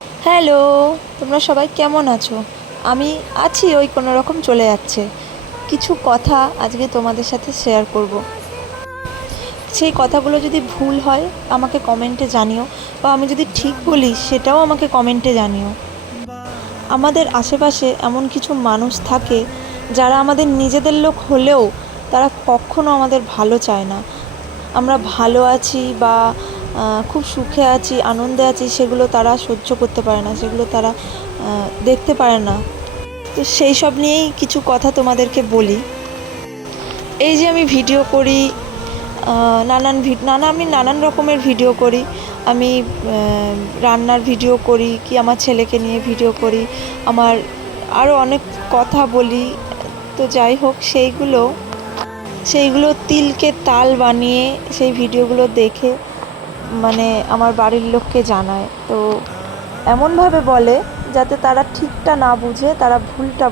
Hello, তোমরা সবাই কেমন আছো? আমি আছি, ওই কোনো রকম চলে যাচ্ছে। কিছু কথা আজকে তোমাদের সাথে শেয়ার করব। সেই কথাগুলো যদি ভুল হয় আমাকে কমেন্টে জানিও, বা আমি যদি ঠিক বলি সেটাও আমাকে কমেন্টে জানিও। আমাদের আশেপাশে এমন কিছু মানুষ থাকে যারা আমাদের নিজেদের লোক হলেও তারা কখনো আমাদের ভালো চায় না। আমরা ভালো আছি বা খুব সুখে আছি, আনন্দে আছি, সেগুলো তারা সহ্য করতে পারে না, সেগুলো তারা দেখতে পারে না। তো সেই সব নিয়েই কিছু কথা তোমাদেরকে বলি। এই যে আমি ভিডিও করি, আমি নানান রকমের ভিডিও করি। আমি রান্নার ভিডিও করি, কি আমার ছেলেকে নিয়ে ভিডিও করি, আমার আরও অনেক কথা বলি। তো যাই হোক, সেইগুলো তিলকে তাল বানিয়ে সেই ভিডিওগুলো দেখে মানে আমার বাড়ির লোককে জানায়। তো এমনভাবে বলে যাতে তারা ঠিকটা না বুঝে, তারা ভুলটা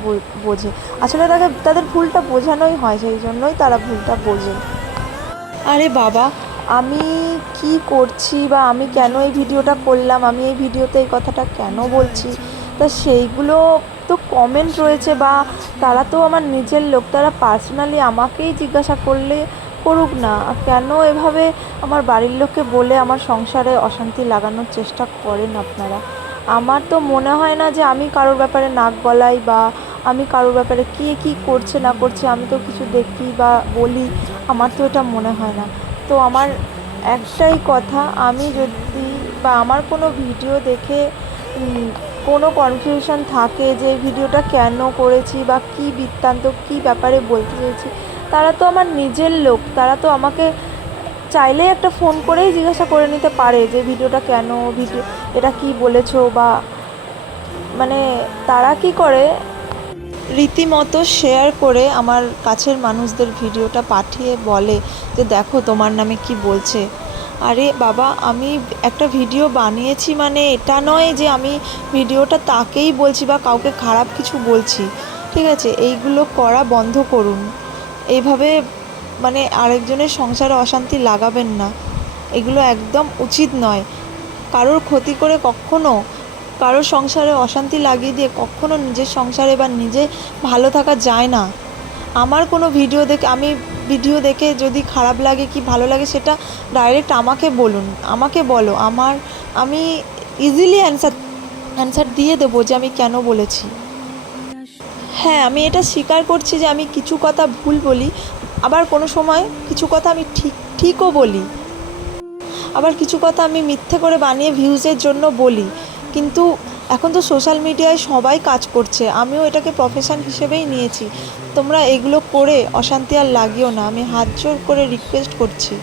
বোঝে। আসলে তাদের ভুলটা বোঝানোই হয়, সেই জন্যই তারা ভুলটা বোঝে। আরে বাবা, আমি কি করছি বা আমি কেন এই ভিডিওটা করলাম, আমি এই ভিডিওতে এই কথাটা কেন বলছি, তা সেইগুলো তো কমেন্ট রয়েছে, বা তারা তো আমার নিজের লোক, তারা পার্সোনালি আমাকেই জিজ্ঞাসা করলে করুক না। কেন এভাবে আমার বাড়ির লোককে বলে আমার সংসারে অশান্তি লাগানোর চেষ্টা করেন আপনারা? আমার তো মনে হয় না যে আমি কারোর ব্যাপারে নাক গলাই, বা আমি কারোর ব্যাপারে কে কী করছে না করছে আমি তো কিছু দেখি বা বলি, আমার তো এটা মনে হয় না। তো আমার একটাই কথা, আমি যদি বা আমার কোনো ভিডিও দেখে কোনো কনফিউশন থাকে যে এই ভিডিওটা কেন করেছি বা কী বৃত্তান্ত, কী ব্যাপারে বলতে চেয়েছি, তারা তো আমার নিজের লোক, তারা তো আমাকে চাইলেই একটা ফোন করেই জিজ্ঞাসা করে নিতে পারে যে ভিডিওটা কেন, এটা কী বলেছো, বা মানে তারা কী করে রীতিমতো শেয়ার করে আমার কাছের মানুষদের ভিডিওটা পাঠিয়ে বলে যে দেখো তোমার নামে কি বলছে। আরে বাবা, আমি একটা ভিডিও বানিয়েছি মানে এটা নয় যে আমি ভিডিওটা তাকেই বলছি বা কাউকে খারাপ কিছু বলছি। ঠিক আছে, এইগুলো করা বন্ধ করুন। এইভাবে মানে আরেকজনের সংসারে অশান্তি লাগাবেন না, এগুলো একদম উচিত নয়। কারোর ক্ষতি করে কখনো কারোর সংসারে অশান্তি লাগিয়ে দিয়ে কখনো নিজের সংসারে বা নিজে ভালো থাকা যায় না। আমার কোনো ভিডিও দেখে যদি খারাপ লাগে কি ভালো লাগে সেটা ডাইরেক্ট আমাকে বলুন, আমাকে বলো। আমি ইজিলি অ্যান্সার দিয়ে দেবো যে আমি কেন বলেছি। হ্যাঁ, আমি এটা স্বীকার করছি যে আমি কিছু কথা ভুল বলি, আবার কোনো সময় কিছু কথা আমি ঠিকও বলি, আবার কিছু কথা আমি মিথ্যে করে বানিয়ে ভিউজের জন্য বলি। কিন্তু এখন তো সোশ্যাল মিডিয়ায় সবাই কাজ করছে, আমিও এটাকে প্রফেশন হিসেবেই নিয়েছি। তোমরা এগুলো করে অশান্তি আর লাগিও না, আমি হাত জোর করে রিকোয়েস্ট করছি।